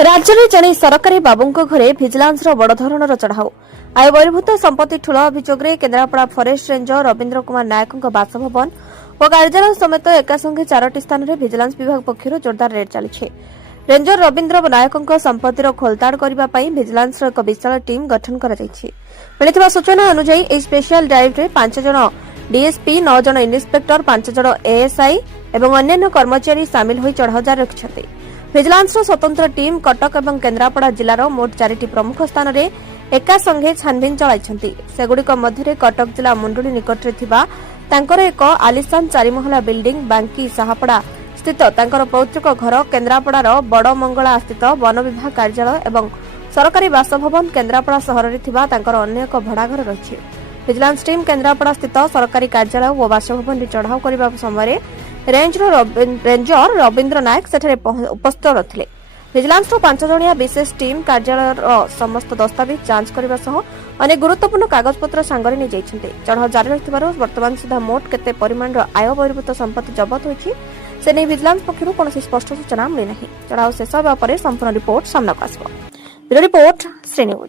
राज्य में जड़े सरकारी बाबू घरे भिजिलांस बड़ धरणर चढ़ाऊ आय बहिर्भूत संपत्ति ठूल अभियोग केन्द्रापड़ा फरेस्ट रेंजर रवीन्द्र कुमार नायक बासभवन और कार्यालय समेत एकासंगे 4टी स्थान में भिजिलांस विभाग पक्षर जोरदार रेड चली रेंजर रवीन्द्र नायक संपत्तिर खोलताड़ करने भिजिलांस एक विशाल टीम गठन कर सूचना अनुसार स्पेशल ड्राइव में 5 जन डीएसपी 9 जन इन्स्पेक्टर 5 जन एएसआई और अन्य कर्मचारी सामिल हो चढ़ाऊ जारी रखिंट भिजिलांस स्वतंत्र टीम कटक और केन्द्रापड़ा जिलार मोट 4टी प्रमुख स्थान में एका संगे छानबीन चलाई सेगुड़िक मध्य कटक जिला मुंडुली निकट में एक आलिशान 4 बिल्डिंग बांकी साहापड़ा स्थित पौतृक घर केन्द्रापड़ार बड़मंगला स्थित वन विभाग कार्यालय और सरकारी बासभवन केन्द्रापड़ा सहर में अन्य एक भड़ाघर रही भिजिलांस टीम केन्द्रापड़ा स्थित सरकारी कार्यालय और बासभवन चढ़ाऊ करने समय रेंजर रवीन्द्र नायक सेठारे उपस्थित रहे भिजिलांस 5 जणिया विशेष टीम कार्यालय समस्त दस्तावेज जांच करने सह अनेक गुरुत्वपूर्ण कागजपत्र सांगरे नहीं जाइछन्ते चढ़ाऊ जारी रहिथिबारु वर्तमान सुधा मोट केते परिमाण आय बहिर्भूत संपत्ति जबत होइछि से नहीं भिजिलांस पक्षरु कोनोसी स्पष्ट सूचना मिली नहीं चढ़ाऊ शेष होबा परे संपूर्ण रिपोर्ट सामना आसिबो। Bureau report Shri news.